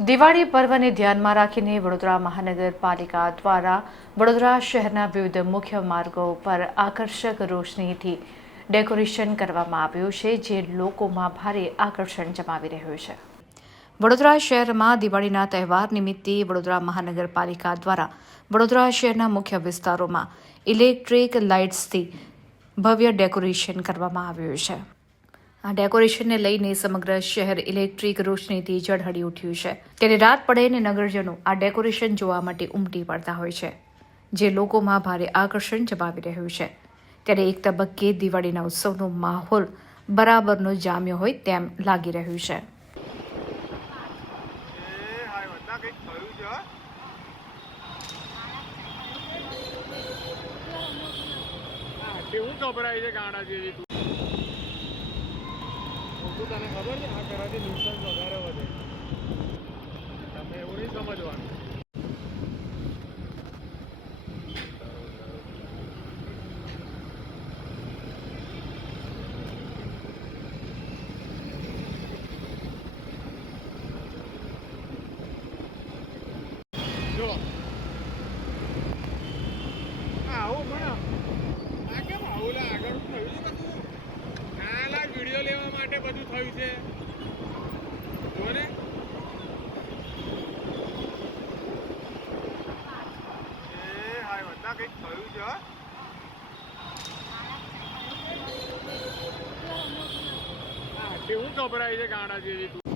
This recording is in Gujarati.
દિવાળી પર્વને ધ્યાનમાં રાખીને વડોદરા મહાનગરપાલિકા દ્વારા વડોદરા શહેરના વિવિધ મુખ્ય માર્ગો પર આકર્ષક રોશનીથી ડેકોરેશન કરવામાં આવ્યું છે, જે લોકોમાં ભારે આકર્ષણ જમાવી રહ્યું છે. વડોદરા શહેરમાં દિવાળીના તહેવાર નિમિત્તે વડોદરા મહાનગરપાલિકા દ્વારા વડોદરા શહેરના મુખ્ય વિસ્તારોમાં ઇલેક્ટ્રિક લાઇટ્સથી ભવ્ય ડેકોરેશન કરવામાં આવ્યું છે. આ ડેકોરેશનને લઈને સમગ્ર શહેર ઇલેક્ટ્રિક રોશનીથી ઝળહળી ઉઠ્યું છે. ત્યારે રાત પડે ને નગરજનો આ ડેકોરેશન જોવા માટે ઉમટી પડતા હોય છે, જે લોકોમાં ભારે આકર્ષણ જમાવી રહ્યું છે. ત્યારે એક તબક્કે દિવાળીના ઉત્સવનો માહોલ બરાબરનો જામ્યો હોય તેમ લાગી રહ્યું છે. છે ગાંડા જેવી તું તને ખબર છે, આ કરવાથી નુકસાન વધારે વધે. તમે એવું નહીં સમજવાનું. જો. આવું પણ આ કેમ આવું લા આગળ થયું છે બધું ના લા વીડિયો લેવા માટે બધું થયું છે જો ને એ હાય વંદા કંઈક થયું છે હો? કેવું ગભરાય છે ગાંડા જેવી તું